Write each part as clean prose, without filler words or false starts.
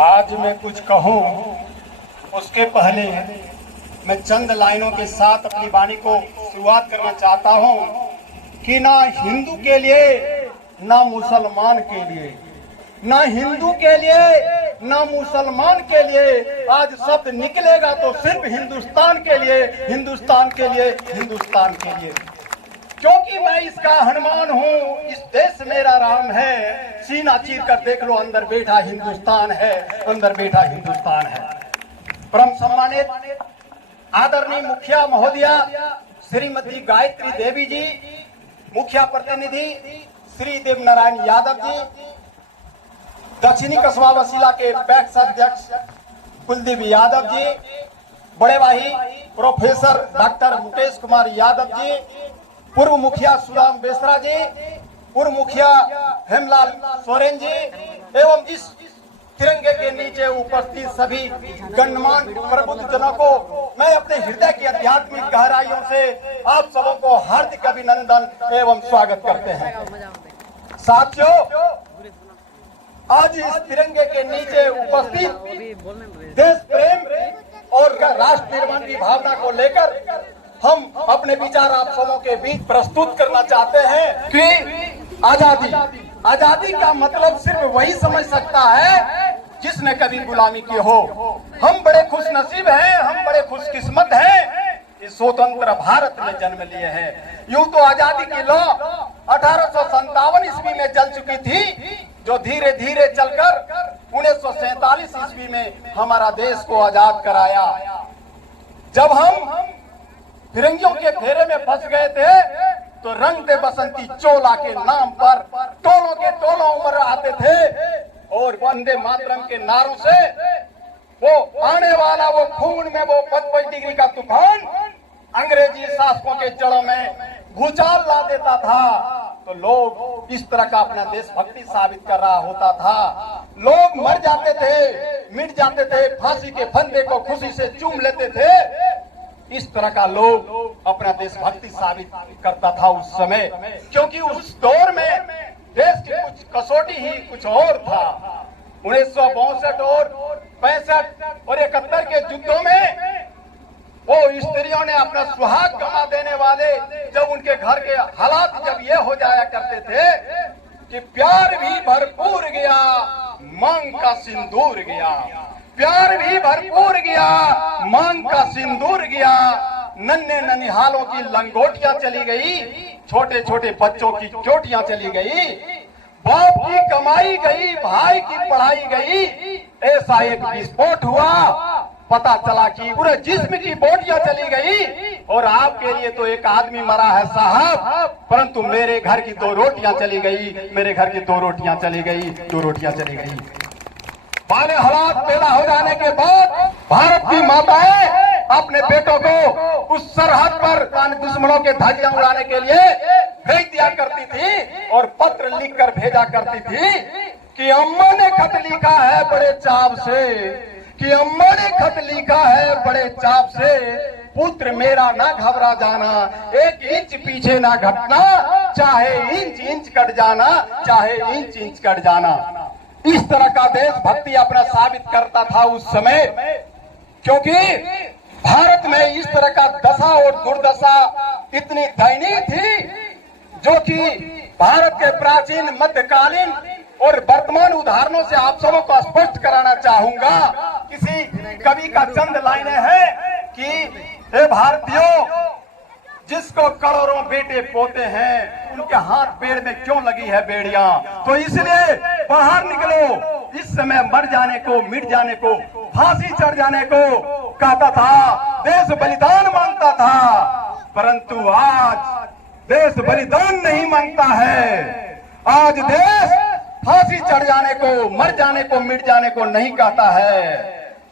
आज मैं कुछ कहूं उसके पहले मैं चंद लाइनों के साथ अपनी वाणी को शुरुआत करना चाहता हूं कि ना हिंदू के लिए ना मुसलमान के लिए, ना हिंदू के लिए ना मुसलमान के लिए आज शब्द निकलेगा तो सिर्फ हिंदुस्तान के लिए, हिंदुस्तान के लिए, हिंदुस्तान के लिए। क्योंकि मैं इसका हनुमान हूँ, इस देश मेरा राम है। सीना चीर कर देख लो, अंदर बैठा हिंदुस्तान है, अंदर बैठा हिंदुस्तान है। परम सम्मानित आदरणीय मुखिया महोदया श्रीमती गायत्री देवी जी, मुखिया प्रतिनिधि श्री देव नारायण यादव जी, दक्षिणी कस्बा वसीला के पैक्स अध्यक्ष कुलदीप यादव जी, बड़े भाई प्रोफेसर डॉक्टर मुकेश कुमार यादव जी, पूर्व मुखिया सुदाम बेसरा जी, पूर्व मुखिया हेमलाल सोरेन जी, एवं इस तिरंगे के नीचे उपस्थित सभी गणमान्य प्रबुद्ध जनों को मैं अपने हृदय की आध्यात्मिक गहराइयों से आप सबों को हार्दिक अभिनंदन एवं स्वागत करते हैं। साथियों, आज इस तिरंगे के नीचे उपस्थित देश प्रेम और राष्ट्र निर्माण की भावना को लेकर हम अपने विचार आप सबों के बीच प्रस्तुत करना चाहते हैं कि आजादी का मतलब सिर्फ वही समझ सकता है जिसने कभी गुलामी की हो। हम बड़े खुश नसीब हैं, हम बड़े खुशकिस्मत हैं इस स्वतंत्र भारत में जन्म लिए हैं। यूं तो आजादी की लौ 1857 ईस्वी में जल चुकी थी, जो धीरे धीरे चलकर 1947 ईस्वी में हमारा देश को आजाद कराया। जब हम फिरंगियों के फेरे में फंस गए थे तो रंग दे बसंती चोला के नाम पर टोलों के टोलों उमड़ आते थे और वंदे मातरम के नारों से वो आने वाला वो खून में वो 55 डिग्री का तूफान अंग्रेजी शासकों के जड़ों में भूचाल ला देता था। तो लोग इस तरह का अपना देशभक्ति साबित कर रहा होता था। लोग मर जाते थे, मिट जाते थे, फांसी के फंदे को खुशी से चूम लेते थे। इस तरह का लोग अपना देशभक्ति साबित करता था उस समय, क्योंकि उस दौर में देश की कुछ कसौटी ही कुछ और था। 1962 और 65 और 71 के युद्धों में वो स्त्रियों ने अपना सुहाग गंवा देने वाले, जब उनके घर के हालात जब ये हो जाया करते थे कि प्यार भी भरपूर गया, मांग का सिंदूर गया, प्यार भी भरपूर गया, मांग का सिंदूर गया, नन्हे ननिहालों की लंगोटियां चली गई, छोटे छोटे बच्चों की चोटियां चली गई, बाप की कमाई गई, भाई की पढ़ाई गई। ऐसा एक विस्फोट हुआ, पता चला कि पूरे जिस्म की बोटियां चली गई और आपके लिए तो एक आदमी मरा है साहब, परंतु मेरे घर की 2 रोटियां चली गई, मेरे घर की 2 रोटियां चली गई, 2 रोटियां चली गई। वाले हालात पैदा हो जाने के बाद भारत की माताएं अपने बेटों को उस सरहद पर दुश्मनों के धज्जियां उड़ाने के लिए भेज दिया करती थी और पत्र लिखकर भेजा करती थी कि अम्मा ने खत लिखा है बड़े चाव से, कि अम्मा ने खत लिखा है बड़े चाव से, पुत्र मेरा ना घबरा जाना, 1 इंच पीछे ना घटना, चाहे इंच इंच कट जाना, चाहे इंच इंच कट जाना। इस तरह का देशभक्ति अपना साबित करता था उस समय, क्योंकि भारत में इस तरह का दशा और दुर्दशा इतनी दयनीय थी, जो कि भारत के प्राचीन, मध्यकालीन और वर्तमान उदाहरणों से आप सबों को स्पष्ट कराना चाहूंगा। किसी कवि का चंद लाइनें हैं कि हे भारतीयों, जिसको करोड़ों बेटे पोते हैं, उनके हाथ पैर में क्यों लगी है बेड़ियां? तो इसलिए बाहर निकलो, इस समय मर जाने को, मिट जाने को, फांसी चढ़ जाने को कहता था, देश बलिदान मांगता था, परंतु आज देश बलिदान नहीं मांगता है। आज देश फांसी चढ़ जाने को, मर जाने को, मिट जाने को नहीं कहता है,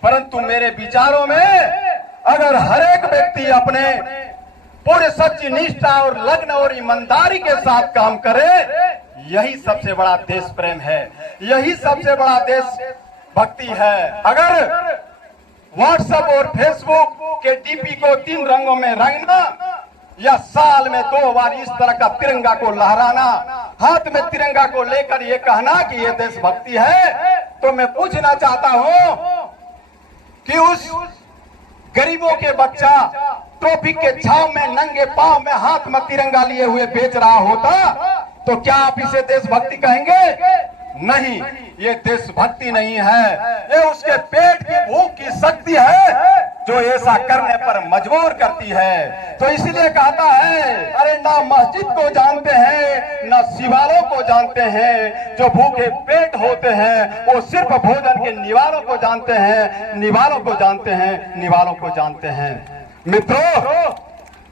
परंतु मेरे विचारों में अगर हर एक व्यक्ति अपने पूरे सच्ची निष्ठा और लगन और ईमानदारी के साथ काम करे, यही सबसे बड़ा देश प्रेम है, यही सबसे बड़ा देश भक्ति है। अगर व्हाट्सएप और फेसबुक के डीपी को 3 रंगों में रंगना या साल में 2 बार इस तरह का तिरंगा को लहराना, हाथ में तिरंगा को लेकर ये कहना कि ये देशभक्ति है, तो मैं पूछना चाहता हूं कि उस गरीबों के बच्चा ट्रैफिक के छाव में नंगे पांव में हाथ में तिरंगा लिए हुए बेच रहा होता तो क्या आप इसे देशभक्ति कहेंगे? नहीं, ये देशभक्ति नहीं है, ये उसके पेट की भूख की शक्ति है जो ऐसा करने पर मजबूर करती है। तो इसलिए कहता है, अरे ना मस्जिद को जानते हैं ना शिवालों को जानते हैं, जो भूखे पेट होते हैं वो सिर्फ भोजन के निवालों को जानते हैं, निवालों को जानते हैं, निवालों को जानते हैं। मित्रों,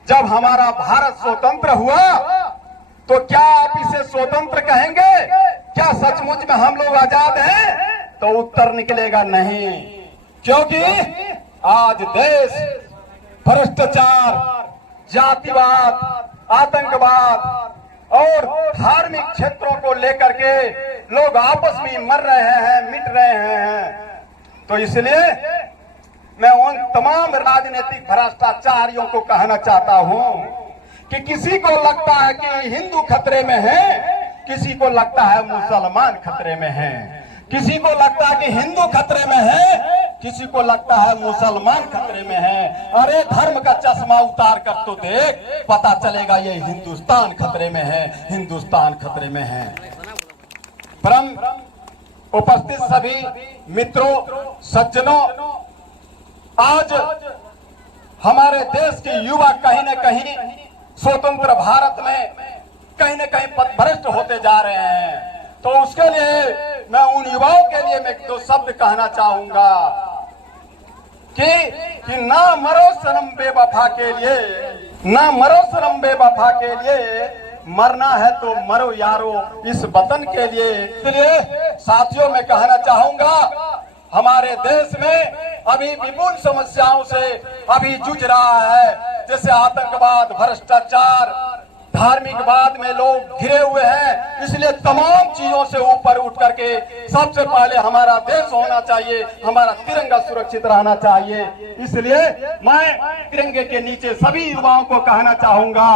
जब हमारा भारत स्वतंत्र हुआ तो क्या आप इसे स्वतंत्र कहेंगे? क्या सचमुच में हम लोग आजाद हैं? तो उत्तर निकलेगा नहीं, क्योंकि आज देश भ्रष्टाचार, जातिवाद, आतंकवाद और धार्मिक क्षेत्रों को लेकर के लोग आपस में मर रहे हैं, मिट रहे हैं। तो इसलिए मैं उन तमाम राजनीतिक भ्रष्टाचारियों को कहना चाहता हूं कि किसी को लगता है कि हिंदू खतरे में है, किसी को लगता है मुसलमान खतरे में है, किसी को लगता है कि हिंदू खतरे में है, किसी को लगता है मुसलमान खतरे में है। अरे धर्म का चश्मा उतार कर तो देख, पता चलेगा ये हिंदुस्तान खतरे में है, हिंदुस्तान खतरे में है। परम उपस्थित सभी मित्रों, सज्जनों, आज हमारे देश के युवा कहीं न कहीं स्वतंत्र भारत में कहीं न कहीं पथभ्रष्ट होते जा रहे हैं। तो उसके लिए मैं उन युवाओं के लिए मैं 2 शब्द कहना चाहूंगा कि ना मरो सनम बेवफा के लिए, ना मरो सनम बेवफा के लिए, मरना है तो मरो यारो इस वतन के लिए। इसलिए साथियों, मैं कहना चाहूंगा, हमारे देश में अभी विपुल समस्याओं से अभी जूझ रहा है, जैसे आतंकवाद, भ्रष्टाचार, धार्मिकवाद में लोग घिरे हुए हैं। इसलिए तमाम चीजों से ऊपर उठ करके सबसे पहले हमारा देश होना चाहिए, हमारा तिरंगा सुरक्षित रहना चाहिए। इसलिए मैं तिरंगे के नीचे सभी युवाओं को कहना चाहूंगा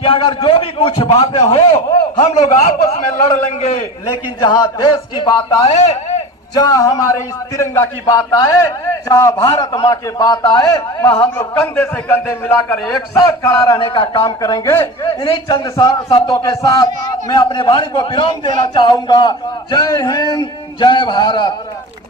कि अगर जो भी कुछ बातें हो हम लोग आपस में लड़ लेंगे, लेकिन जहां देश की बात आए, जहां हमारे इस तिरंगा की बात आए, जहां भारत माँ की बात आए, वहां हम लोग कंधे से कंधे मिलाकर एक साथ खड़ा रहने का काम करेंगे। इन्हीं चंद शब्दों के साथ मैं अपने वाणी को विराम देना चाहूंगा। जय हिंद, जय भारत।